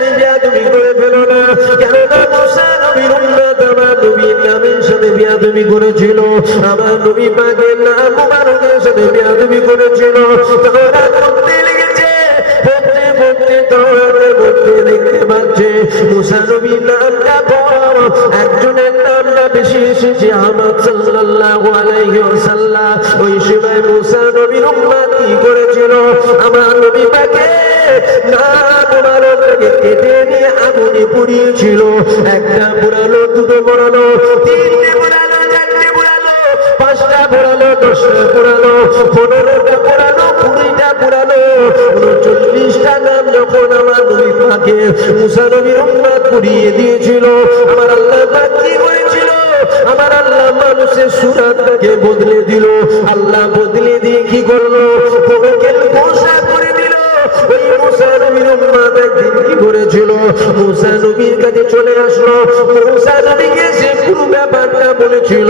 সাথে বেয়াদবি করে ফেলো না, কেননা মুসা নবীর উম্মত আমার নবীর নামের সাথে বেয়াদবি করেছিল, আমার নবী পাকের নাম মুবারকের সাথে বেয়াদবি করেছিল। তাওরাত পড়তে লেগেছে, পড়তে পড়তে তাওরাতের মধ্যে দেখতে পাচ্ছে মুসা নবীর নামটা বড়, একজনের নামটা বেশি এসেছে আহমদ সাল্লাল্লাহু আলাইহি ওয়াসাল্লাম। ওই সময় মুসা নবীর উম্মত কি করেছিল, আমার নবী পাকে নাম মুবারককে কেটে নিয়ে আগুনে পুড়িয়েছিল। একটা পোড়ালো, দুটো পোড়ালো, তিনটে পোড়ালো, চারটে পোড়ালো, পাঁচটা পোড়ালো, 10টা পোড়ালো, 15টা পোড়ালো, 20টা পোড়ালো, 39টা নাম যখন আমার নবী পাকে মুসা নবীর উম্মত পুড়িয়ে দিয়েছিল, আমার আল্লাহ পাক কি করেছিল, আমার আল্লাহ মানুষের সুরাতটাকে বদলে দিল। আল্লাহ বদলে দিয়ে কি করলো, কোরআনকে ঘোষণা করে দিল। ওই মুসা নবীর উম্মত একদিন কি করেছিল, মুসা নবীর কাছে চলে আসলো, মুসা নবীকে সে পুরো ব্যাপারটা বলেছিল,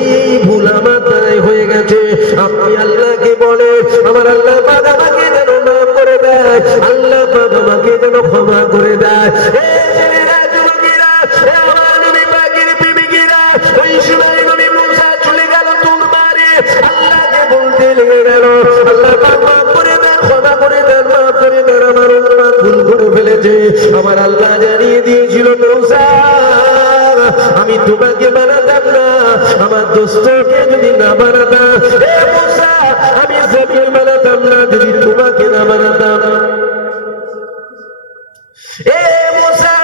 এই ভুল আমার দ্বারাই হয়ে গেছে, আপনি আল্লাহকে বলে আমার আল্লাহ পাক আমাকে যেন মাফ করে দেয়, আল্লাহ পাক আমাকে যেন ক্ষমা করে দেয়। এই ছেলেরা, যুবকেরা, আমার নবী পাকের প্রেমিকেরা, ওই সময় নবী মুসা চলে গেল তুল মারে, আল্লাহকে বলতে লেগে গেল, আল্লাহ পাক মাফ করে দেন, ক্ষমা করে দেন, মাফ করে দেন, আমার উম্মত ভুল করে ফেলেছে। আমার আল্লাহ জানিয়ে দিয়েছিল, মুসা আমি তোমাকে বানাতাম না, আমার দোস্তকে যদি না বানাতাম, এ মুসা আমি জমিন বানাতাম না যদি তোমাকে না বানাতাম, এ মুসা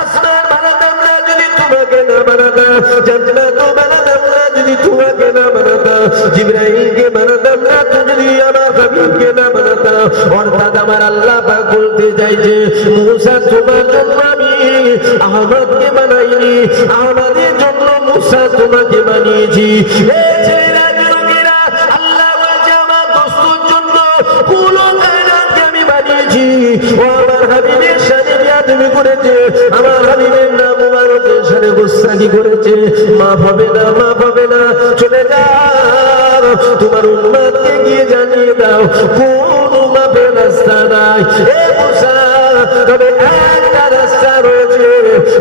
আসমান বানাতাম না যদি তোমাকে না বানাতাম, জান্নাত বানাতাম না যদি তোমাকে না বানাতাম, জিবরাইলকে বানাতাম না তো যদি আমার হাবিবকে না বানাতাম। অর্থাৎ আমার আল্লাহ পাক বলতে চাইছে, মুসা তোমার জন্য আমি আহমদকে বানাইনি, আহমদের জন্য মুসা তোমাকে বানিয়েছি। এই ছেলেরা, যুবকেরা, আল্লাহ বলছে আমার দোস্তর জন্য পুরো কায়নাতকে আমি বানিয়েছি। ও আমার হাবিবের সাথে বেয়াদবি করেছে, আমার হাবিবের নাম মুবারকের সাথে গুস্তাখি করেছে, মাফ হবে না, মাফ হবে না, চলে যাও, তোমার উম্মতকে গিয়ে জানিয়ে দাও কোনো মাফের রাস্তা নাই। এ মুসা, তবে একটা রাস্তা রয়েছে,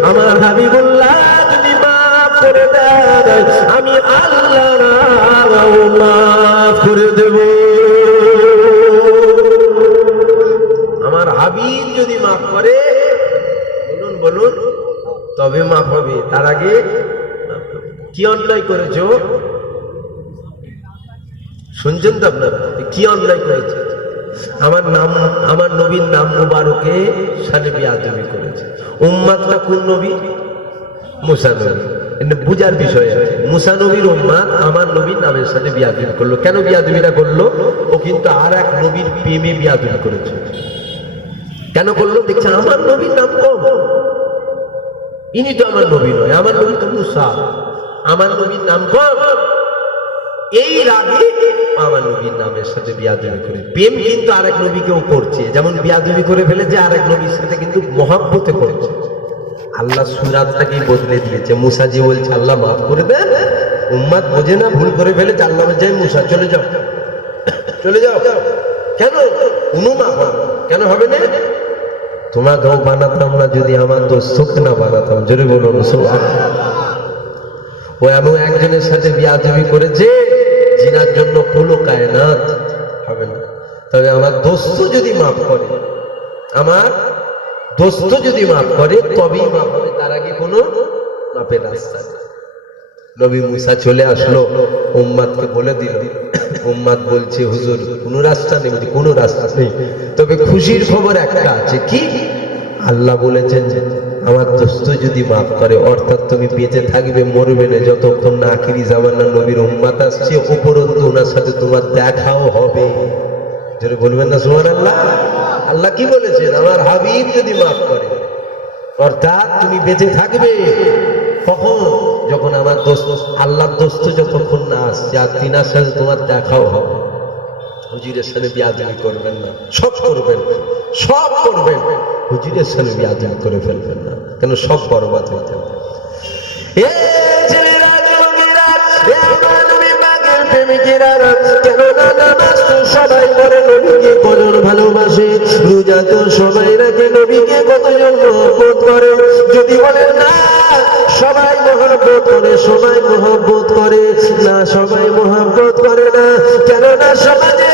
আমার হাবিবুল্লাহ যদি মাফ করে দেয়, আমি আল্লাহ মাফ করে দেব। আমার হাবিব যদি মাফ করে, বলুন বলুন, তবে মাফ হবে, তার আগে কি অন্যায় করেছো শুনছেন তো আপনারা, কি অন্যায় করেছে, আমার নাম, আমার নবীর নাম মুবারকে সাথে বেয়াদবি করেছে। উম্মাতটা কোন নবী? মুসা নবী। এটা বুঝার বিষয় আছে, মুসা নবীর উম্মাত আমার নবীর নামের সাথে বেয়াদবি করলো। কেন বেয়াদবিটা করলো? ও কিন্তু আর এক নবীর প্রেমে বেয়াদবি করেছে। কেন করলো? দেখছে আমার নবীর নাম কম, ইনি তো আমার নবী নয়, আমার নবী তো মুসা, আমার নবীর নাম কম, এই রাগে আমার নবীর নামের সাথে বেয়াদবি করে। প্রেম কিন্তু আরেক নবীকেও করছে, যেমন বেয়াদবি করে ফেলেছে আরেক নবীর সাথে কিন্তু মহব্বতে করছে। আল্লাহ সুরাতটাকেই বদলে দিয়েছে। মুসা যে বলছে আল্লাহ মাফ করে দেন, উম্মাত বোঝে না, ভুল করে ফেলেছে, আল্লাহ বলছে মুসা চলে যাও, চলে যাও। কেন? কোনো মাফ হবে কেন হবে না? তোমাকেও বানাতাম না যদি আমার দোস্তকে না বানাতাম। জোরে বলুন সুবহানাল্লাহ। ও এমন একজনের সাথে বেয়াদবি করেছে জিনার জন্য কোনো কায়নাত হবে না। তবে আমার দোস্ত যদি মাফ করে, আমার দোস্ত যদি মাফ করে তবেই মাফ হবে, তার আগে কোনো মাফের রাস্তা নেই। নবী মুসা চলে আসলো, উম্মাদকে বলে দিল। উম্মাদ বলছে হুজুর কোনো রাস্তা নেই। বলছে কোনো রাস্তা নেই, তবে খুশির খবর একটা আছে। কি? আল্লাহ বলেছেন আমার দোস্ত যদি মাফ করে, অর্থাৎ তুমি বেঁচে থাকবে, মরবে না, যতক্ষণ না আখিরি জামানার নবীর উম্মাত আসছে, উপরন্তু ওনার সাথে তোমার দেখাও হবে। যেটা বলবেন না সুবহানাল্লাহ। আল্লাহ কি বলেছেন? আমার হাবিব যদি মাফ করে, অর্থাৎ তুমি বেঁচে থাকবে। কখন? যখন আমার দোস্ত, আল্লাহর দোস্ত যতক্ষণ না আসছে, আর তিনার সাথে তোমার দেখাও হবে। হুজুরের সাথে বেয়াদবি করবেন না, সব করবেন, সব করবেন, হুজুরের সাথে বেয়াদবি করে ফেলবেন না, কেন সব বরবাদ হয়ে যাবে। প্রেমিকেরা কেননা নামাজ তো সবাই করে, নবীকে কজন ভালোবাসে, রোজা তো সবাই রাখে, নবীকে কতজন মহব্বত করে। যদি বলেন না সবাই মহব্বত করে, সবাই মহব্বত করে না, সবাই মহব্বত করে না। কেননা সমাজে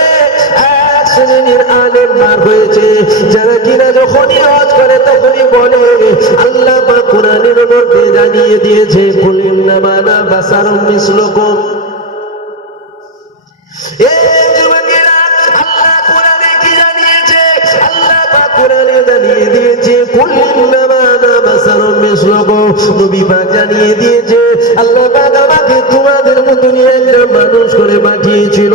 এক শ্রেণীর আলেম বার হয়েছে যারা কিনা যখনই হজ করে তখনই বলে আল্লাহ পাক কোরআনের মধ্যে জানিয়ে দিয়েছে কুল ইন্নামা আনা বাশারুম মিসলুকুম। এই যুবকেরা আল্লাহ কোরআনে কি জানিয়েছে? আল্লাহ পাক কোরআনে জানিয়ে দিয়েছে কুল ইন্নামা আনা বাশারুম মিসলুকুম। নবী পাক জানিয়ে দিয়েছে আল্লাহ পাক আমাকে তোমাদের মতনই একটা মানুষ করে পাঠিয়েছিল।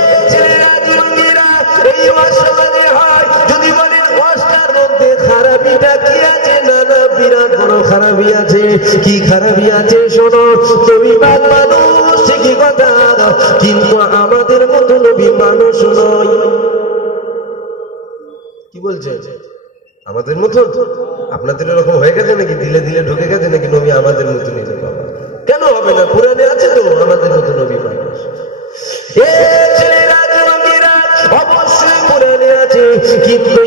এই ছেলেরা যুবকেরা এই সমাজে হয় যদি বলেন অষ্টার মধ্যে খারাপিটা কি আছে? না না, বিরাট বড় খারাপি আছে। কি খারাপি আছে শোনো। নবী পাক মানুষ ঠিকই কথা, কিন্তু আমাদের মতো নবী মানুষ নয়। কি বলছে? আমাদের মতো? আপনাদের এরকম হয়ে গেছে নাকি? দিলে দিলে ঢুকে গেছে নাকি নবী আমাদের মতো নিয়ে যাবে? কেন হবে না? কোরআনে আছে তো আমাদের মতো নবী মানুষ। অবশ্যই কোরআনে আছে, কিন্তু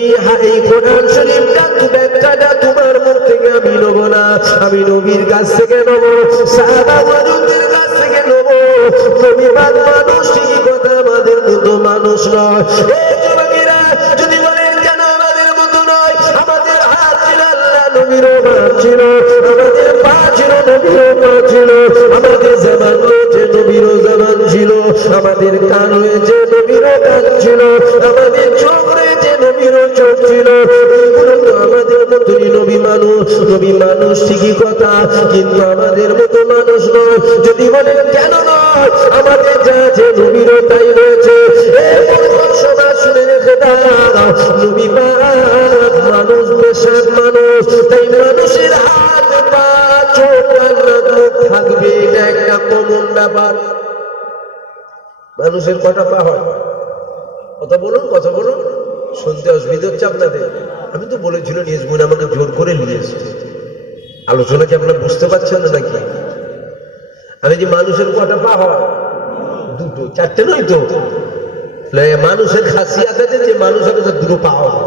এই কোরআন শরীফটা ব্যাখ্যাটা তোমার মুখ থেকে আমি নেবো না, আমি নবীর কাছ থেকে নেবো, সাহাবা ওয়াজুদের কাছ থেকে নেবো। নবী পাক মানুষ ঠিকই কথা, আমাদের মতো মানুষ নয়। এই যুবকেরা যদি বলেন কেন আমাদের মতো নয়? আমাদের হাত ছিল আল্লাহ নবীরও হাত ছিল, আমাদের পা ছিল নবীরও পা ছিল, আমাদের জবান রয়েছে নবীরও জবান ছিল, আমাদের কান হয়েছে নবীরও কান ছিল, আমাদের চোখ রয়েছে নবীরও চোখ ছিল। এইগুলো তো আমাদের মতনই নবী মানুষ। নবী মানুষ ঠিকই কথা, কিন্তু আমাদের মতো মানুষ নয়। যদি বলেন কেন নয়? আমাদের যা আছে নবীরও তাই রয়েছে। সমাজ শুনে রেখে দাও, নবী পাক মানুষ, বেশাদ মানুষ, তাই মানুষের হাত পা চোখ মুখ থাকবে, এটা একটা কমন ব্যাপার। মানুষের কটা পা হয়? কথা বলুন, কথা বলুন। শুনতে অসুবিধা হচ্ছে আপনাদের? আমি তো বলেছিল নিয়ে আমাকে জোর করে নিয়ে এসছে। আলোচনা কি আপনারা বুঝতে পারছেন না নাকি? আমি যে মানুষের কটা পা হয়? দুটো, চারটে নয় তো। মানুষের খাসিয়াত আছে, যে মানুষ হবে তার দুটো পা হবে,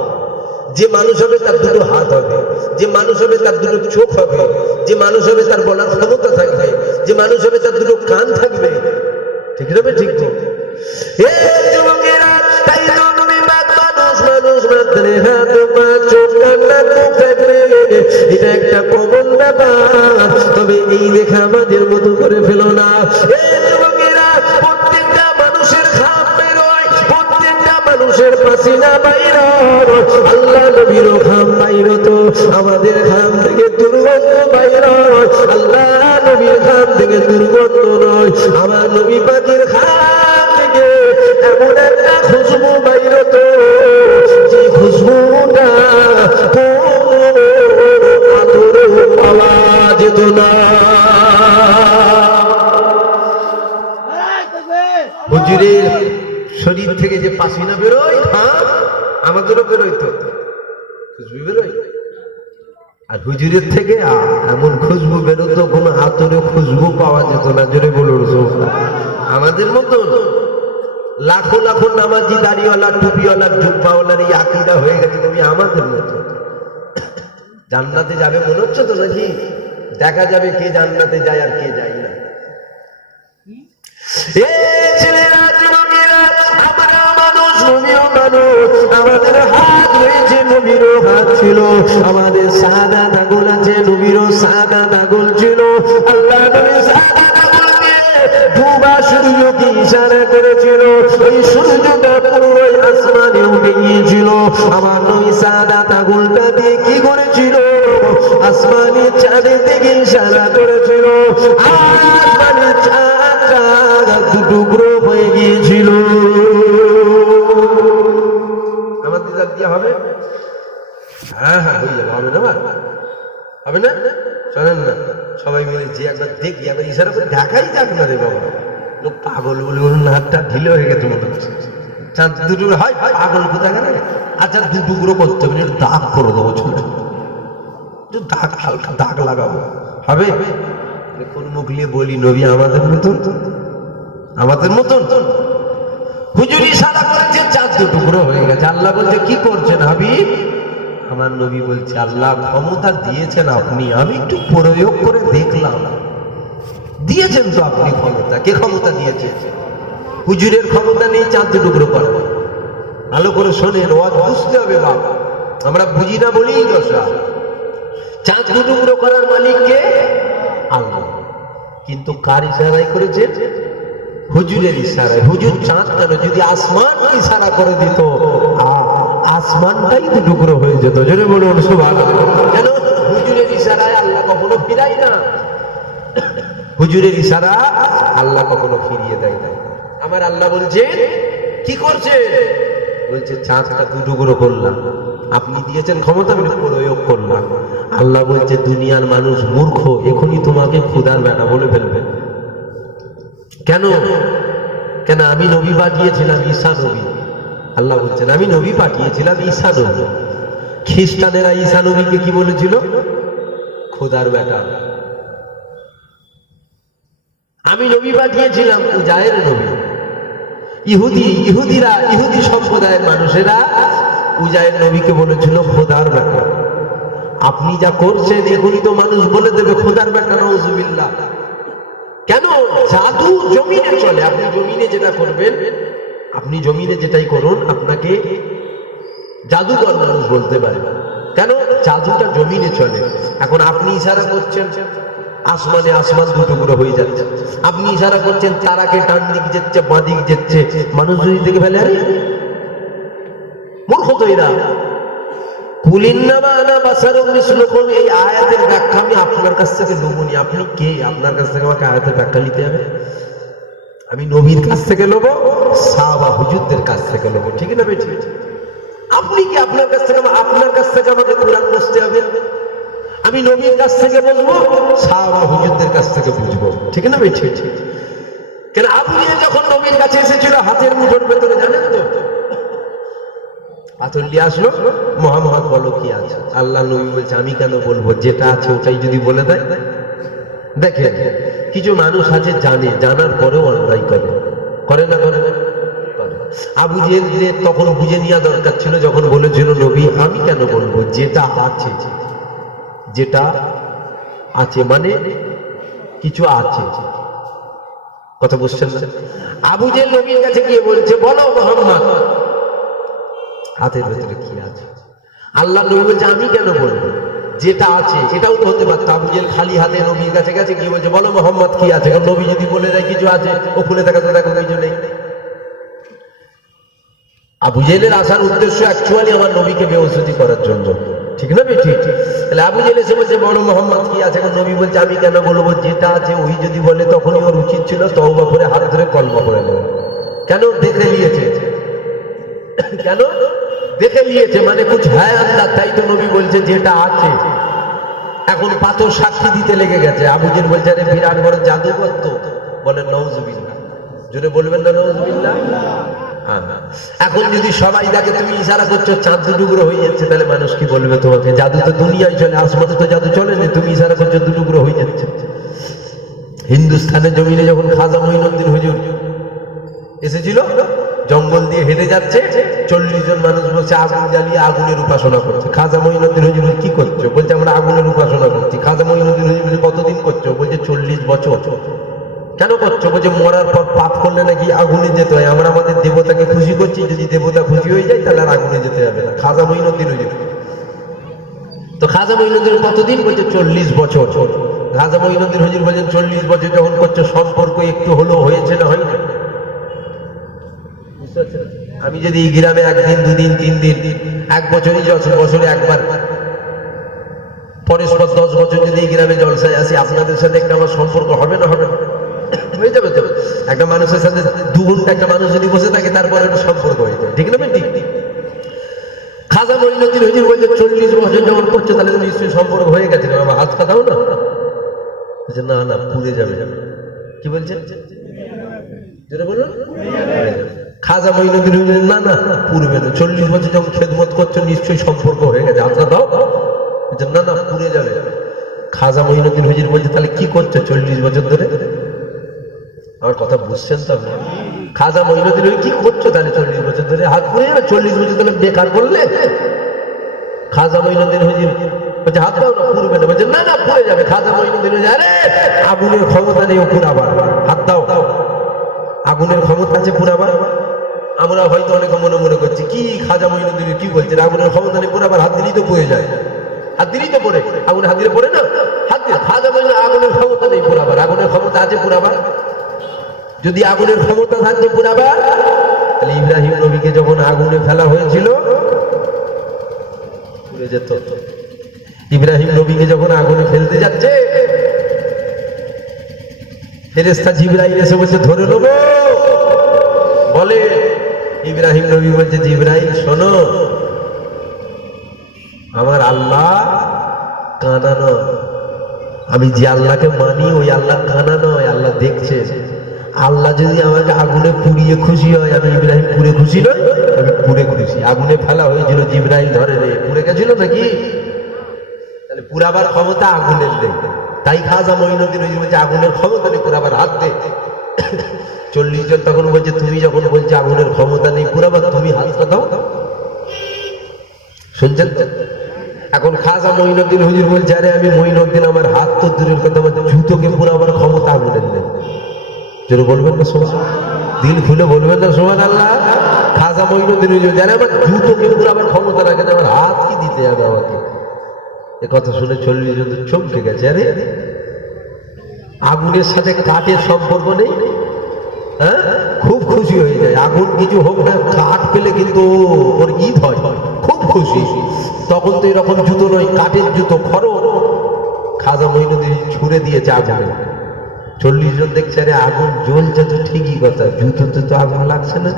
যে মানুষ হবে তার দুটো হাত হবে, যে মানুষ হবে তার দুটো চোখ হবে, যে মানুষ হবে তার বলার ক্ষমতা থাকবে, যে মানুষ হবে তার দুটো কান থাকবে। ঠিক হবে? ঠিক তো? তাই নবী পাক মানুষ, মানুষ মাত্রে হাত পা চোখ কান নাক মুখ থাকবে, এটা একটা কমন ব্যাপার। তবে এই দেখা আমাদের মতো করে ফেলো না। প্রত্যেকটা মানুষের খাম বেরোয়, প্রত্যেকটা মানুষের পাসিনা বাইর। আল্লাহ নবীরও খাম বাইর তো, আমাদের খাম থেকে দুর্গন্ধ বাইর। আল্লাহ নবীর খাম থেকে দুর্গন্ধ নয়, আমার নবী পাকের খাম থেকে এমন একটা খুশবু বাইর তো, যে খুশবুটা পাওয়া যেত না। হুজুরের শরীর থেকে যে পাসিনা বেরোয়, আমাদেরও বেরোয় তো, খুশবু বেরোয়। আর হুজুরের থেকে এমন খুশবু বেরোতো, কোনো আতরে খুশবু পাওয়া যেত না। জোরে বলুন। আমাদের মতো লাখো লাখো নামাজি, দাড়িওয়ালা, টুপিওয়ালা, জুব্বাওয়ালার এই আকীদা হয়ে গেছে। তুমি আমাদের মতো জান্নাতে যাবে মনে হচ্ছে তো নাকি? দেখা যাবে কে জান্নাতে যায় আর কে যায় না। আমাদের হাত রয়েছে, নবীরও হাত ছিল, আমাদের সাদা দাগল আছে, নবীরও সাদা দাগল ছিল। আল্লাহ নবী সাদা দাগল দিয়ে দুবার সূর্যকে ইশারা করেছিল, ওই সূর্যটা পুরোই আসমানে উঠে গিয়েছিল। আমার নবী সাদা দাগলটা দিয়ে কি করেছিল? আসমানের চাঁদের দিকে ইশারা করেছিল। আসমানের চাঁদটা দুটুকরো হয়ে গিয়েছিল। আমাদের দিয়ে হবে? হ্যাঁ হ্যাঁ, হয়ে যাবে। হবে না? হবে না? শোনেন না, সবাই মিলে যে একবার দেখি, একবার ইশারা করে দেখাই যাক না রে বাবা। লোক পাগল বলে হাতটা ঢিলে হয়ে গেছে মনে হচ্ছে। চাঁদ দুটুকরো হয়, পাগল কোথায় গেলে? আচ্ছা, দুটুকরো করতে হবে, দাগ করে দেবো, চলে দাগ, হালকা দাগ লাগাবো, হবে? কোন মুখ নিয়ে বলি নবী আমাদের মতন? আমাদের মতন। হুজুর ইশারা করেছে, চাঁদ টুকরো হয়ে গেছে। আল্লাহ বলছে কি করছেন হাবিব? আমার নবী বলছে আল্লাহ ক্ষমতা দিয়েছেন আপনি, আমি একটু প্রয়োগ করে দেখলাম। দিয়েছেন তো আপনি ক্ষমতা, কে ক্ষমতা দিয়েছে? হুজুরের ক্ষমতা নেই চাঁদ টুকরো করা। ভালো করে শোনেন, ওয়াজ বুঝতে হবে বাবা, আমরা বুঝি না বলেই দশা। চাঁদ টুকরো করার মালিক কে? আল্লাহ। কিন্তু কার ইশারায় করেছে? হুজুরের ইশারায়। হুজুর চাঁদ কেন, যদি আসমান ইশারা করে দিত আসমানটাই তো টুকরো হয়ে যেত। জোরে বলুন সুবহানাল্লাহ। কেন? হুজুরের ইশারায় আল্লাহ কখনো ফিরাই না। হুজুরের ইশারা আল্লাহ কখনো ফিরিয়ে দেয় না। আমার আল্লাহ বলছে কি করছে? বলছে চাঁদটা টুকরো করলাম, আপনি দিয়েছেন ক্ষমতা, আমি প্রয়োগ করলাম। আল্লাহ বলছে দুনিয়ার মানুষ মূর্খ, এখনই তোমাকে খোদার বেটা বলে ফেলবে। কেন? কেন? আমি নবী পাঠিয়েছিলাম, ঈসা নবী। আল্লাহ বলছেন আমি নবী পাঠিয়েছিলাম, ঈসা নবী। খ্রিস্টানেরা ঈসা নবীকে কি বলেছিল? খোদার বেটা। আমি নবী পাঠিয়েছিলাম, উজায়ের নবী। ইহুদি সম্প্রদায়ের মানুষেরা উজায়ের নবীকে বলেছিল খোদার বেটা। আপনি যা করছেন এখনই তো মানুষ বলে দেবে খোদার বেটা, নাউজুবিল্লাহ। কেন? জাদু জমিনে চলে। আপনি জমিনে যেটা করবেন, আপনি জমিনে যেটাই করুন, আপনাকে জাদুকর মানুষ বলতে পারে। কেন? জাদুটা জমিনে চলে। এখন আপনি ইশারা করছেন আসমানে, আসমান দুটুকরো হয়ে যাচ্ছে। আপনি ইশারা করছেন তারাকে ডান দিক যাচ্ছে, বাঁ দিক যাচ্ছে, মানুষ যদি দেখে ফেলে আরে মূর্খ তো এরা। কুলিন্নামা আনা বাশারুম মিসলুকুম, এই আয়াতের ব্যাখ্যা আমি আপনার কাছ থেকে নেবনি। আপনি কে? আপনার কাছ থেকে আমাকে আয়াতের ব্যাখ্যা নিতে হবে? আমি নবীর কাছ থেকে নেব, সাহাবা হুজুরদের কাছ থেকে নেব, ঠিক না বেটি? আপনি কি? আপনার কাছ থেকে আমাকে কোরআন বুঝতে হবে। আমি নবীর কাছ থেকে বুঝবো, সাহাবা হুজুরদের কাছ থেকে বুঝবো, ঠিক না বেটি? কেন? আবু জেহেল যখন নবীর কাছে এসেছিল হাতের মুঠোর ভেতরে, জানেন তো, পাথর নিয়ে আসলো, মুহাম্মদ বলো কি আছে? আল্লাহ নবী বলছে আমি কেন বলবো, যেটা আছে ওটাই যদি বলে দেয়। দেখেন কিছু মানুষ আছে জানে, জানার পরেও অন্যায় করে না? আবু জেহেল তখন বুঝে নেওয়া দরকার ছিল, যখন বলেছিল নবী আমি কেন বলবো, যেটা আছে, যেটা আছে মানে কিছু আছে। কথা বুঝছেন না? আবু জেহেল নবীর কাছে গিয়ে বলছে বলো মুহাম্মদ হাতের ভেতরে কি আছে? আল্লাহ নবী বলছে আমি কেন বলবো, যেটা আছে। এটাও তো হতে পারতো আবু জেহেল খালি হাতে নবীর কাছে গেছে, গিয়ে বলছে বলো মুহাম্মদ কি আছে। কারণ নবী যদি বলে দেয় কিছু আছে, ও খুলে দেখা তো দেখো কিছু নেই। আবু জেহেলের আসার উদ্দেশ্য অ্যাকচুয়ালি আমার নবীকে বেওয়াজতি করার জন্য, ঠিক না ঠিক? তাহলে আবু জেহেল এসে বলছে বলো মুহাম্মদ কি আছে। কারণ নবী বলছে আমি কেন বলবো, যেটা আছে। ওই যদি বলে তখনই ওর উচিত ছিল তওবা করে হাত ধরে কলমা পড়ে নেওয়া। কেন? দেখে নিয়েছে। কেন? দেখে নিয়েছে মানে কুছ হ্যায় আল্লাহ, তাই তো নবী বলছে যেটা আছে। এখন পাথর সাক্ষী দিতে লেগে গেছে। আবু জেহেল বলছে আরে বিরাট বড় জাদুকর তো। বলেন নাউজুবিল্লাহ, জোরে বলবেন না নাউজুবিল্লাহ। এখন যদি সবাই দেখে তুমি ইশারা করছো চাঁদ দুটুকরো হয়ে যাচ্ছে, তাহলে মানুষ কি বলবে তোমাকে? জাদু তো দুনিয়ায় চলে, আসমানে তো জাদু চলে না, তুমি ইশারা করছো দুটুকরো হয়ে যাচ্ছে। হিন্দুস্তানের জমিনে যখন খাজা মঈনুদ্দিন হুজুর এসেছিল, জঙ্গল দিয়ে হেঁটে যাচ্ছে, 40 জন মানুষ বলছে আগুন জ্বালিয়ে আগুনের উপাসনা করছে। খাজা মঈনুদ্দিন হুজুর কি করছো? বলছে আমরা আগুনের উপাসনা করছি। খাজা মঈনুদ্দিন হুজুর বলছে কতদিন করছো? বলছে 40 বছর। কেন করছো? বলছে মরার পর পাপ করলে নাকি আগুনে যেতে হয়, আমরা আমাদের দেবতাকে খুশি করছি, যদি দেবতা খুশি হয়ে যায় তাহলে আর আগুনে যেতে হবে না। খাজা মঈনুদ্দিন হুজুর তো খাজা মঈনুদ্দিন কতদিন? বলছে 40 বছর। খাজা মঈনুদ্দিন হুজুর বলছেন 40 বছর যখন করছো সম্পর্ক একটু হলেও হয়েছে না হয় না? আমি যদি এই গ্রামে 1 দিন 2 দিন 3 দিন 1 বছরই বছরে একবার পরস্পর 10 বছর যদি এই গ্রামে জলসায় আসি, আপনাদের সাথে একটা আমার সম্পর্ক হবে না? হবে না? হয়ে যাবে তো। একটা মানুষের সাথে 2 ঘন্টা একটা মানুষ যদি বসে থাকে তারপরে একটা সম্পর্ক হয়ে যায়, ঠিক না? ঠিক। খাজা মঈনুদ্দিন হুজুর বলছে 40 বছর যখন করছে তাহলে তো নিশ্চয়ই সম্পর্ক হয়ে গেছে, আমার হাত কাটাও না। না না, পুড়ে যাবে। কি বলছেন? যেটা বলুন। খাজা মঈনুদ্দিন হুজুর না না পুড়বে না, 40 বছর যখন খেদমত করছো নিশ্চয়ই সম্পর্ক হয়ে গেছে, হাতটা দাও। না না, পুড়ে যাবে। খাজা মঈনুদ্দিন হুজুর বলছে তাহলে কি করছো 40 বছর ধরে? আমার কথা বুঝছেন তো আপনি? খাজা মঈনুদ্দিন কি করছো তাহলে 40 বছর ধরে? হাত পুড়ে যাবে 40 বছর ধরে বেকার করলে? খাজা মঈনুদ্দিন হুজুর বলছে হাত দাও না, পুড়বে না। বলছে না না পুড়ে যাবে। খাজা মঈনুদ্দিন হুজুর আরে আগুনের ক্ষমতা নেই পুরাবার, হাত দাও। আগুনের ক্ষমতা আছে পুরাবার? আমরা হয়তো অনেকে মনে মনে করছি কি খাজা মঈনুদ্দিন কি বলছেন, আগুনের ক্ষমতা নেই পুরাবার, হাত দিলেই তো পুড়ে যায়। হাত দিলেই তো পড়ে, আগুনে হাত দিলে পড়ে না? হাত দিলে খাজা মঈনুদ্দিন আগুনের ক্ষমতা নেই পুরাবার, আগুনের ক্ষমতা আছে পুরাবার। যদি আগুনের ক্ষমতা থাকছে পুরাবার, তাহলে ইব্রাহিম নবীকে যখন আগুনে ফেলা হয়েছিল পুড়ে যেত। ইব্রাহিম নবীকে যখন আগুনে ফেলতে যাচ্ছে, ফেরেশতা জিবরাইল এসে বলছে ধরে নেব। বলে ইব্রাহিম নবী বলছে জিবরাইল শোনো, আমার আল্লাহ কানা নয়, আমি যে আল্লাহকে মানি ওই আল্লাহ কানা নয়, আল্লাহ দেখছে। আল্লাহ যদি আমাকে আগুনে পুড়িয়ে খুশি হয়, আমি ইব্রাহিম পুড়ে খুশি নয়? আমি পুড়ে খুশি। আগুনে ফেলা হয়েছিল, জিবরাইল ধরে নেই, পুড়ে গেছিল নাকি? তাহলে পুরাবার ক্ষমতা আগুনের নেই। তাই খাজা মঈনুদ্দিন ওই বলছে আগুনের ক্ষমতা নেই পুরাবার, হাত দে। 40 জন তখন বলছে তুমি যখন বলছে আগুনের ক্ষমতা নেই পুরাবার, তুমি হাতটা দাও। শুনছেন তো? এখন খাজা মঈনুদ্দিন হুজুর বলছে আরে আমি মঈনুদ্দিন, আমার হাত তো দূরের কথা, বলছে জুতোকে পুরাবার ক্ষমতা আগুনের নেই। যেন বলবেন না সুবহান, দিল খুলে বলবেন না সুবহানাল্লাহ। খাজা মঈনুদ্দিন হুজুর জানে আমার জুতোকে পুরাবার ক্ষমতা রাখেন, আমার হাত কি দিতে হবে আমাকে? এ কথা শুনে 40 জন চমকে গেছে। আরে আগুনের সাথে কাঠের সম্পর্ক নেই? হ্যাঁ, খুব খুশি হয়ে যায়। আগুন কিছু হোক না, কাঠ পেলে কিন্তু ওর ঈদ হয়, খুব খুশি। তখন তো এরকম জুতো নয়, কাঠের জুতো খড়। খাজা মঈনুদ্দিন ছুঁড়ে দিয়েছে আগুনে। 40 জন দেখছে আরে আগুন জ্বলছে তো ঠিকই কথা, জুতোতে তো আগুন লাগছে না।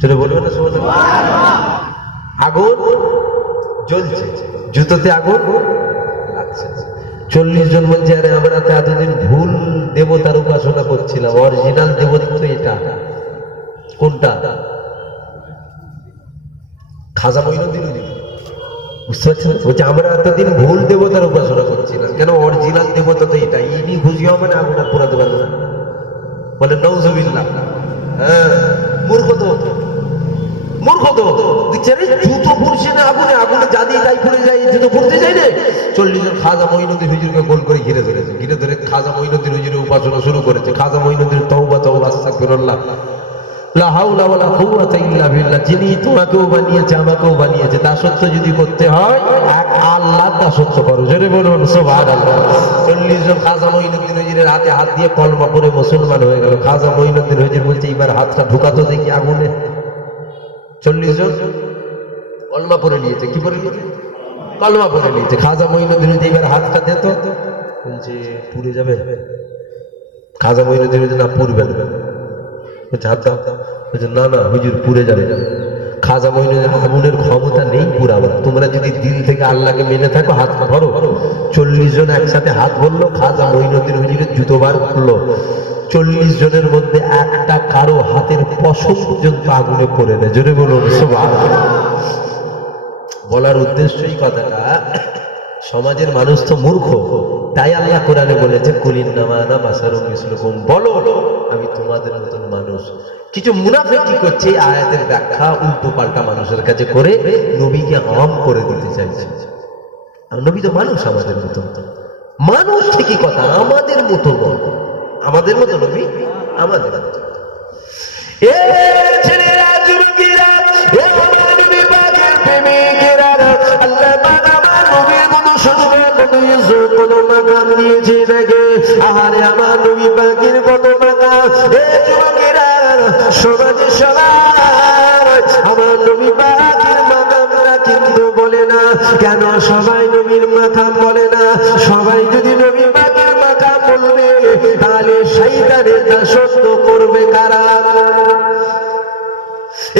চলে বলবে না সুবহানাল্লাহ, আগুন জ্বলছে, জুতোতে আগুন লাগছে। 40 জন বলছে আরে আমরা তো এতদিন ভুল দেবতার উপাসনা করছিলাম, অরিজিনাল দেবতা তো এটা। কোনটা? খাজা মঈনুদ্দিন বুঝতে পারছেন? বলছে আমরা এতদিন ভুল দেবতার উপাসনা করছিলাম, কেন অরিজিনাল দেবতা তো এটা। ইনি খুশি হবে না আগুন পোড়াতে পারবে না? বলে নওজুবিল্লাহ। হ্যাঁ, মূর্খ তো, মূর্খ তো। দেখছে জুতো পুড়ছে না আগুনে, আগুনে যা দিয়ে তাই পুড়ে যায়, জুতো পুড়তে যায় না। 40 জন খাজা মঈনুদ্দিন হুজুরকে গোল করে ঘিরে ধরেছে, ঘিরে ধরে খাজা মঈনুদ্দিন হুজুরের উপাসনা শুরু করেছে। খাজা মঈনুদ্দিন তওবা তওবা আস্তাগফিরুল্লাহ, লা হাওলা ওয়ালা কুওয়াতা ইল্লা বিল্লাহ। যিনি তোমাকেও বানিয়েছে আমাকেও বানিয়েছে, দাসত্ব যদি করতে হয় এক আল্লাহর দাসত্ব করো। জোরে বলুন সুবহানাল্লাহ। 40 জন খাজা মঈনুদ্দিন হুজুরের হাতে হাত দিয়ে কলমা পড়ে মুসলমান হয়ে গেল। খাজা মঈনুদ্দিন হুজুর বলছে এবার হাতটা ঢুকাতো দেখি আগুনে। 40 জন কলমা পড়ে নিয়েছে। কি পড়ে নিয়েছে? কলমা পড়ে নিয়েছে। খাজা মঈনুদ্দিন হুজুর এবার হাতটা দিত, বলছে পুড়ে যাবে। খাজা মঈনুদ্দিন হুজুর না পুড়বে না। হাত দাও। বলছে না না হুজুর পুড়ে যাবে। খাজা মঈনুদ্দিন আগুনের ক্ষমতা নেই পুরাবার, তোমরা যদি দিল থেকে আল্লাহকে মেনে থাকো হাত ধরো। 40 জন একসাথে হাত ধরলো, খাজা মঈনুদ্দিন হুজুরের জুতো বার করলো। 40 জনের মধ্যে একটা কারো হাতের পশম পর্যন্ত আগুনে পড়ে না। জোরে বলুন সুবহানাল্লাহ। বলার উদ্দেশ্যই কথাটা, সমাজের মানুষ তো মূর্খ, তাই আল্লাহ কোরআনে বলেছে কুলিন্নামা আনা বাশারুম মিসলুকুম, বলো আমি তোমাদের মতন মানুষ। কিছু মুনাফিক কি করছে, আয়াতের ব্যাখ্যা উল্টো পাল্টা মানুষের কাছে করে নবীকে আম করে দিতে চাইছে। নবী তো মানুষ, আমাদের মতো মানুষ, ঠিকই কথা, আমাদের মতো নয়। আমাদের মতো নবী, আমাদের মতো। এ ছেলেরা, যুবকেরা, এ নবী পাকের প্রেমিকেরা, আল্লাহ পাক আমার নবীর কোনো সম্মান, কোনো ইজ্জত, কোনো মাকাম দিয়েছে নাকি? আহারে আমার নবী পাকের কত মাকাম। এ যুবকেরা, সমাজে সবাই আমার নবী পাকের মাকামরা কিন্তু বলে না। কেন সবাই নবীর মাকাম বলে না? সবাই যদি নবী পাকের মাকাম বলবে, তাহলে শয়তানের দাসত্ব করবে কারা?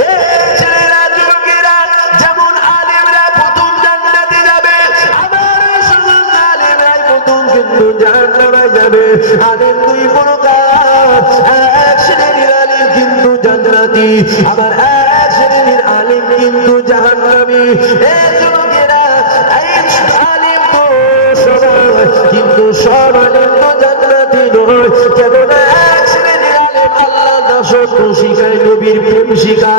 এ ছেলেরা, যুবকেরা, যেমন আলেমরা প্রথম জান্নাতে যাবে, আবার সমস্ত আলেমরাই প্রথম কিন্তু জাহান্নামে যাবে। আলেম দুই প্রকার, এক শ্রেণীর আলেম কিন্তু জান্নাতি, আবার এক শ্রেণীর আলেম কিন্তু জাহান্নামী। এ যুবকেরা, এই আলেম তো সবাই, কিন্তু সব আলেম তো জান্নাতি নয়। কেননা শিখা